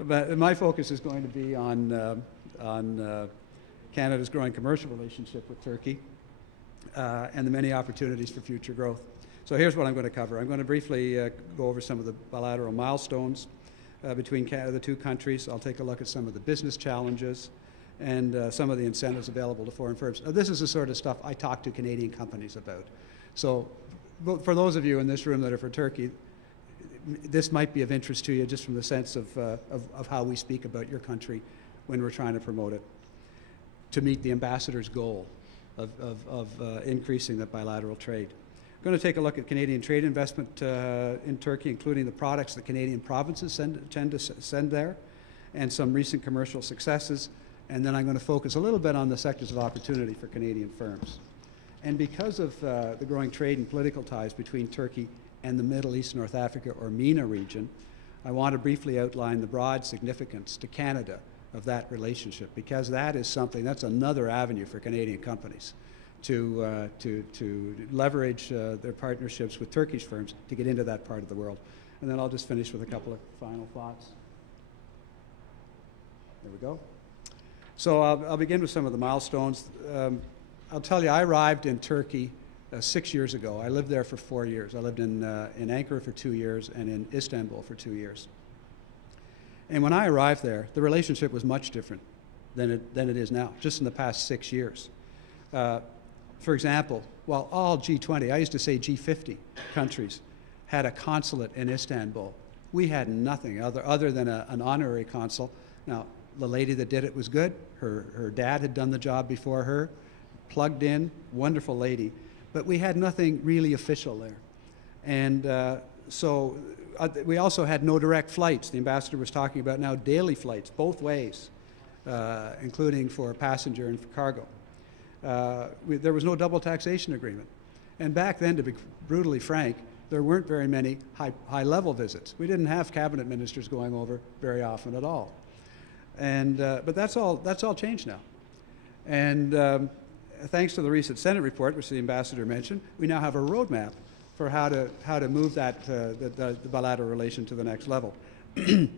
But my focus is going to be on Canada's growing commercial relationship with Turkey and the many opportunities for future growth. So here's what I'm going to cover. I'm going to briefly go over some of the bilateral milestones between the two countries. I'll take a look at some of the business challenges and some of the incentives available to foreign firms. Now, this is the sort of stuff I talk to Canadian companies about. So for those of you in this room that are for Turkey, this might be of interest to you just from the sense of how we speak about your country when we're trying to promote it, to meet the ambassador's goal of increasing that bilateral trade. I'm going to take a look at Canadian trade investment in Turkey, including the products that Canadian provinces tend to send there, and some recent commercial successes. And then I'm going to focus a little bit on the sectors of opportunity for Canadian firms. And because of the growing trade and political ties between Turkey and the Middle East, North Africa, or MENA region, I want to briefly outline the broad significance to Canada of that relationship, because that is something, that's another avenue for Canadian companies to leverage their partnerships with Turkish firms to get into that part of the world. And then I'll just finish with a couple of final thoughts. There we go. So I'll begin with some of the milestones. I'll tell you, I arrived in Turkey 6 years ago. I lived there for 4 years. I lived in Ankara for 2 years and in Istanbul for 2 years. And when I arrived there, the relationship was much different than it is now, just in the past 6 years. For example, while all G20, I used to say G50 countries, had a consulate in Istanbul, we had nothing other than an honorary consul. Now, the lady that did it was good. Her dad had done the job before her, plugged in, wonderful lady. But we had nothing really official there. And so we also had no direct flights. The ambassador was talking about now daily flights, both ways, including for passenger and for cargo. There was no double taxation agreement. And back then, to be brutally frank, there weren't very many high-level visits. We didn't have cabinet ministers going over very often at all. And, but that's all changed now. And thanks to the recent Senate report, which the ambassador mentioned, we now have a roadmap for how to move that the bilateral relation to the next level. And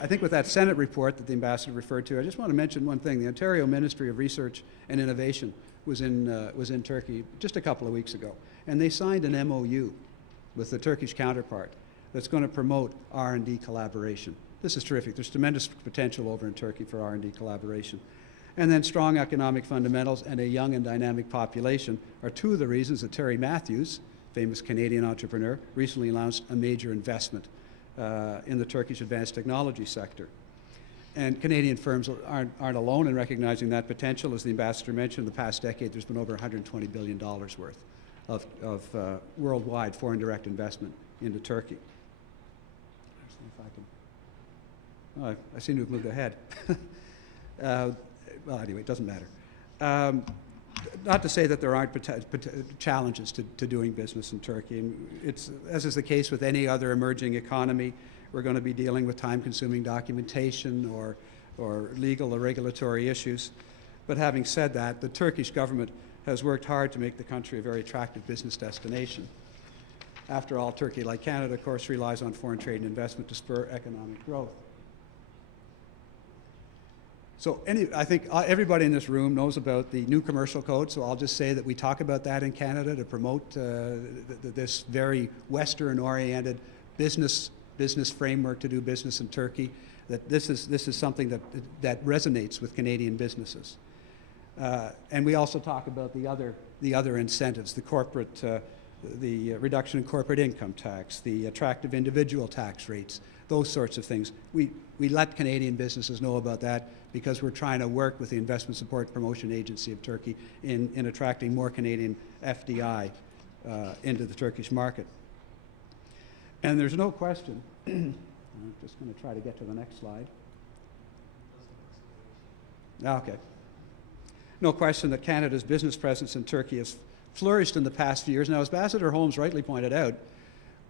I think with that Senate report that the ambassador referred to, I just want to mention one thing. The Ontario Ministry of Research and Innovation was in Turkey just a couple of weeks ago, and they signed an MOU with the Turkish counterpart that's going to promote R&D collaboration. This is terrific. There's tremendous potential over in Turkey for R&D collaboration. And then strong economic fundamentals and a young and dynamic population are two of the reasons that Terry Matthews, famous Canadian entrepreneur, recently announced a major investment in the Turkish advanced technology sector. And Canadian firms aren't alone in recognizing that potential. As the ambassador mentioned, in the past decade, there's been over $120 billion worth of worldwide foreign direct investment into Turkey. I seem to have moved ahead. Well, anyway, it doesn't matter. Not to say that there aren't challenges to doing business in Turkey. And it's, as is the case with any other emerging economy, we're going to be dealing with time-consuming documentation or legal or regulatory issues. But having said that, the Turkish government has worked hard to make the country a very attractive business destination. After all, Turkey, like Canada, of course, relies on foreign trade and investment to spur economic growth. So I think everybody in this room knows about the new commercial code, so I'll just say that we talk about that in Canada to promote this very Western-oriented business framework to do business in Turkey, that this is something that resonates with Canadian businesses. And we also talk about the other incentives, the reduction in corporate income tax, the attractive individual tax rates, those sorts of things. We let Canadian businesses know about that because we're trying to work with the Investment Support Promotion Agency of Turkey in attracting more Canadian FDI into the Turkish market. And there's no question, I'm just going to try to get to the next slide. Okay. No question that Canada's business presence in Turkey has flourished in the past few years. Now, as Ambassador Holmes rightly pointed out,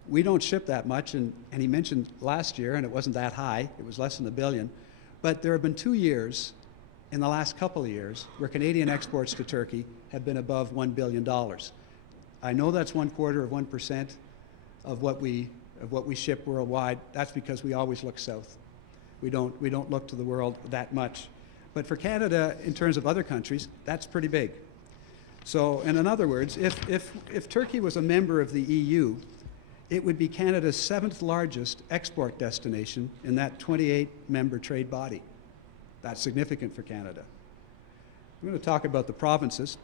we don't ship that much, and he mentioned last year, and it wasn't that high, it was less than $1 billion. But there have been 2 years in the last couple of years where Canadian exports to Turkey have been above $1 billion. I know that's 1/4 of 1% of what we of what we ship worldwide, that's because we always look south. We don't look to the world that much. But for Canada, in terms of other countries, that's pretty big. So, and in other words, if Turkey was a member of the EU, it would be Canada's 7th largest export destination in that 28-member trade body. That's significant for Canada. I'm going to talk about the provinces.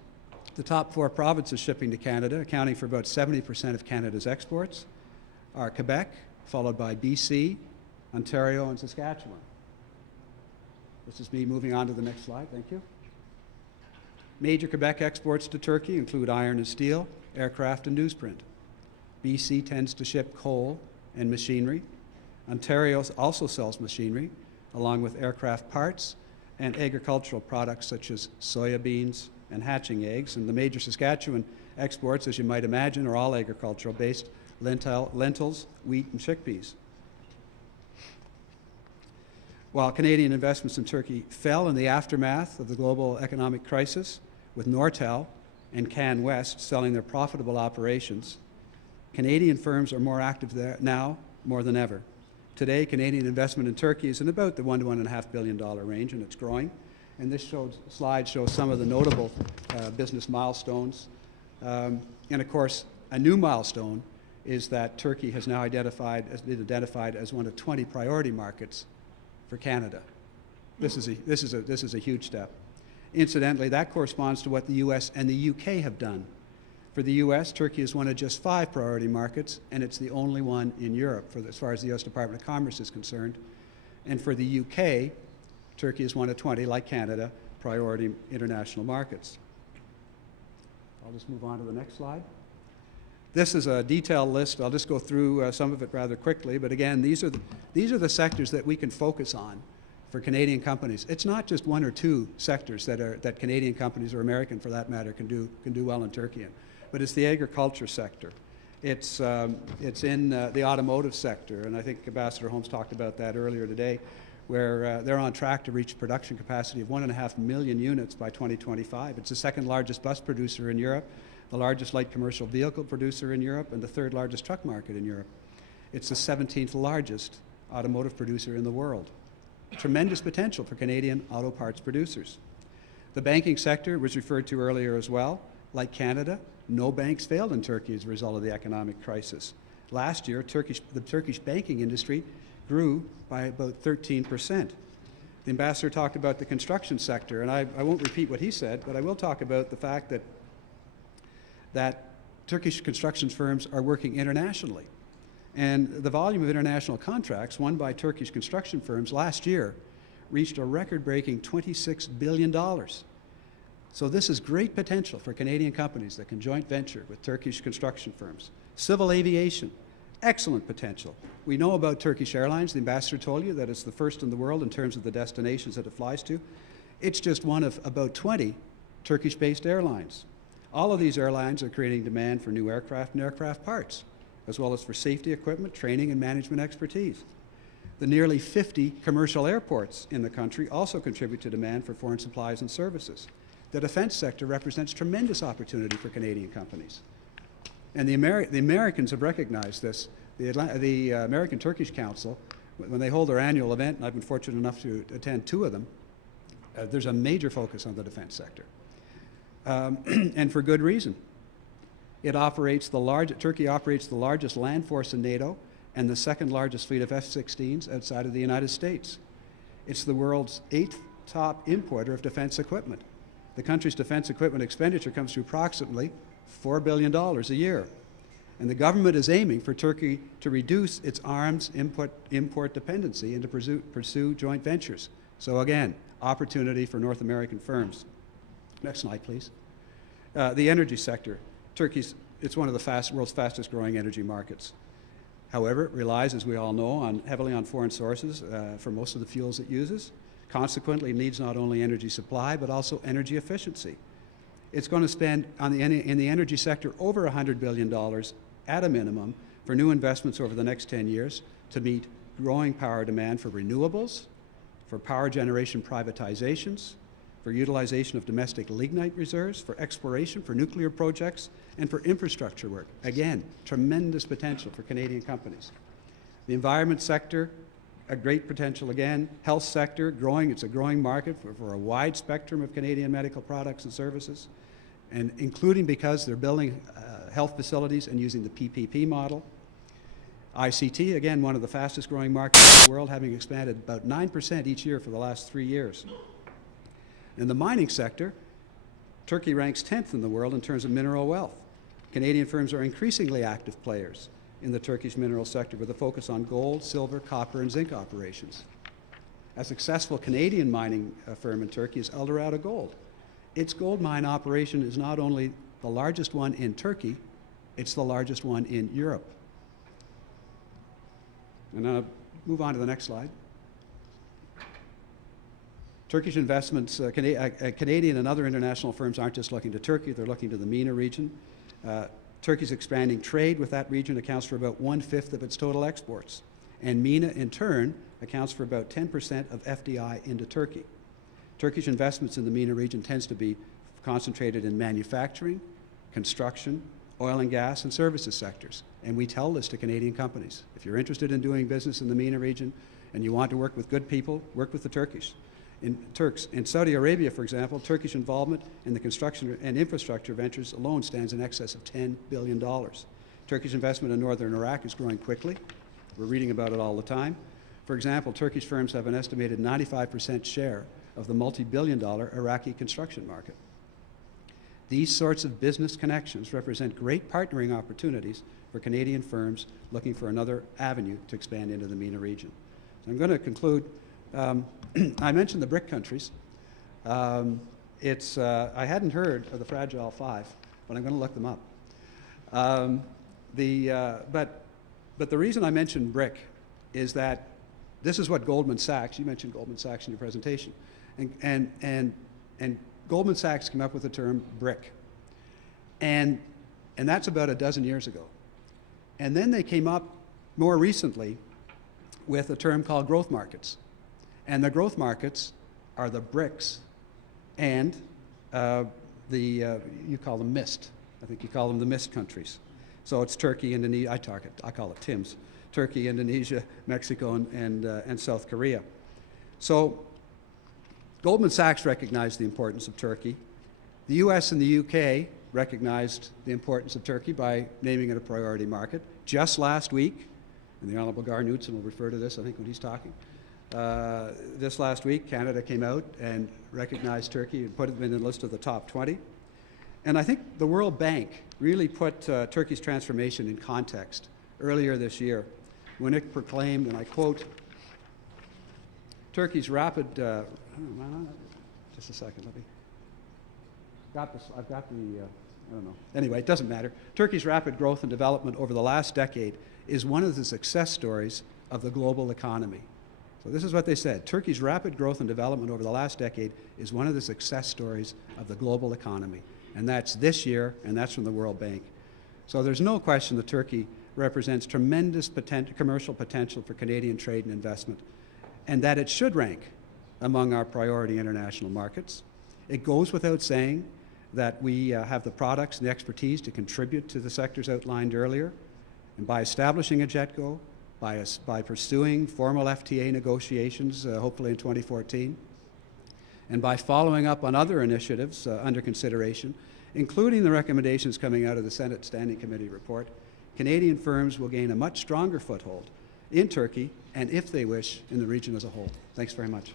The top 4 provinces shipping to Canada, accounting for about 70% of Canada's exports, are Quebec, followed by BC, Ontario, and Saskatchewan. This is me moving on to the next slide. Thank you. Major Quebec exports to Turkey include iron and steel, aircraft, and newsprint. BC tends to ship coal and machinery. Ontario also sells machinery, along with aircraft parts and agricultural products such as soya beans and hatching eggs. And the major Saskatchewan exports, as you might imagine, are all agricultural-based: lentils, wheat, and chickpeas. While Canadian investments in Turkey fell in the aftermath of the global economic crisis, with Nortel and CanWest selling their profitable operations, Canadian firms are more active there now more than ever. Today, Canadian investment in Turkey is in about the $1 to $1.5 billion range, and it's growing. And this slide shows some of the notable business milestones. And of course, a new milestone is that Turkey has now been identified as one of 20 priority markets for Canada. This is a huge step. Incidentally, that corresponds to what the US and the UK have done. For the US, Turkey is one of just 5 priority markets, and it's the only one in Europe as far as the US Department of Commerce is concerned. And for the UK, Turkey is one of 20, like Canada, priority international markets. I'll just move on to the next slide. This is a detailed list. I'll just go through some of it rather quickly, but again, these are the sectors that we can focus on for Canadian companies. It's not just 1 or 2 sectors that Canadian companies, or American for that matter, can do well in Turkey in, but it's the agriculture sector. It's in the automotive sector, and I think Ambassador Holmes talked about that earlier today, where they're on track to reach production capacity of 1.5 million units by 2025. It's the 2nd largest bus producer in Europe, the largest light commercial vehicle producer in Europe, and the 3rd largest truck market in Europe. It's the 17th largest automotive producer in the world. Tremendous potential for Canadian auto parts producers. The banking sector was referred to earlier as well. Like Canada, no banks failed in Turkey as a result of the economic crisis. Last year, the Turkish banking industry grew by about 13%. The ambassador talked about the construction sector, and I won't repeat what he said, but I will talk about the fact that Turkish construction firms are working internationally. And the volume of international contracts won by Turkish construction firms last year reached a record-breaking $26 billion. So this is great potential for Canadian companies that can joint venture with Turkish construction firms. Civil aviation, excellent potential. We know about Turkish Airlines. The ambassador told you that it's the first in the world in terms of the destinations that it flies to. It's just one of about 20 Turkish-based airlines. All of these airlines are creating demand for new aircraft and aircraft parts, as well as for safety equipment, training, and management expertise. The nearly 50 commercial airports in the country also contribute to demand for foreign supplies and services. The defense sector represents tremendous opportunity for Canadian companies. And the Americans have recognized this. The American Turkish Council, when they hold their annual event, and I've been fortunate enough to attend 2 of them, there's a major focus on the defense sector. And for good reason. Turkey operates the largest land force in NATO and the 2nd largest fleet of F-16s outside of the United States. It's the world's 8th top importer of defense equipment. The country's defense equipment expenditure comes to approximately $4 billion a year. And the government is aiming for Turkey to reduce its arms import dependency and to pursue joint ventures. So again, opportunity for North American firms. Next slide, please. The energy sector. It's one of the world's fastest growing energy markets. However, it relies, as we all know, heavily on foreign sources for most of the fuels it uses. Consequently, it needs not only energy supply, but also energy efficiency. It's going to spend in the energy sector over $100 billion at a minimum for new investments over the next 10 years to meet growing power demand for renewables, for power generation privatizations, for utilization of domestic lignite reserves, for exploration, for nuclear projects, and for infrastructure work. Again, tremendous potential for Canadian companies. The environment sector, a great potential again. Health sector, growing. It's a growing market for a wide spectrum of Canadian medical products and services, and including because they're building health facilities and using the PPP model. ICT, again, one of the fastest growing markets in the world, having expanded about 9% each year for the last 3 years. In the mining sector, Turkey ranks 10th in the world in terms of mineral wealth. Canadian firms are increasingly active players in the Turkish mineral sector with a focus on gold, silver, copper, and zinc operations. A successful Canadian mining firm in Turkey is Eldorado Gold. Its gold mine operation is not only the largest one in Turkey, it's the largest one in Europe. And I'll move on to the next slide. Turkish investments, Canadian and other international firms aren't just looking to Turkey, they're looking to the MENA region. Turkey's expanding trade with that region accounts for about 1/5 of its total exports. And MENA, in turn, accounts for about 10% of FDI into Turkey. Turkish investments in the MENA region tends to be concentrated in manufacturing, construction, oil and gas, and services sectors. And we tell this to Canadian companies. If you're interested in doing business in the MENA region and you want to work with good people, work with the Turks. In Saudi Arabia, for example, Turkish involvement in the construction and infrastructure ventures alone stands in excess of $10 billion. Turkish investment in northern Iraq is growing quickly. We're reading about it all the time. For example, Turkish firms have an estimated 95% share of the multi-billion-dollar Iraqi construction market. These sorts of business connections represent great partnering opportunities for Canadian firms looking for another avenue to expand into the MENA region. So I'm going to conclude. I mentioned the BRIC countries. I hadn't heard of the Fragile Five, but I'm going to look them up. But the reason I mentioned BRIC is that this is what Goldman Sachs, you mentioned Goldman Sachs in your presentation, and Goldman Sachs came up with the term BRIC. And that's about a dozen years ago. And then they came up more recently with a term called growth markets. And the growth markets are the BRICS and you call them MIST. I think you call them the MIST countries. So it's Turkey, Indonesia, I call it TIMS. Turkey, Indonesia, Mexico, and South Korea. So Goldman Sachs recognized the importance of Turkey. The US and the UK recognized the importance of Turkey by naming it a priority market. Just last week, and the Honorable Gar Knudsen will refer to this, I think, when he's talking, this last week, Canada came out and recognized Turkey and put it in the list of the top 20. And I think the World Bank really put Turkey's transformation in context earlier this year when it proclaimed, and I quote, Turkey's rapid, just a second, let me, I've got the, I don't know. Anyway, it doesn't matter. Turkey's rapid growth and development over the last decade is one of the success stories of the global economy. So this is what they said. Turkey's rapid growth and development over the last decade is one of the success stories of the global economy. And that's this year, and that's from the World Bank. So there's no question that Turkey represents tremendous commercial potential for Canadian trade and investment, and that it should rank among our priority international markets. It goes without saying that we have the products and the expertise to contribute to the sectors outlined earlier. And by establishing a JETCO, by pursuing formal FTA negotiations, hopefully in 2014, and by following up on other initiatives under consideration, including the recommendations coming out of the Senate Standing Committee report, Canadian firms will gain a much stronger foothold in Turkey and, if they wish, in the region as a whole. Thanks very much.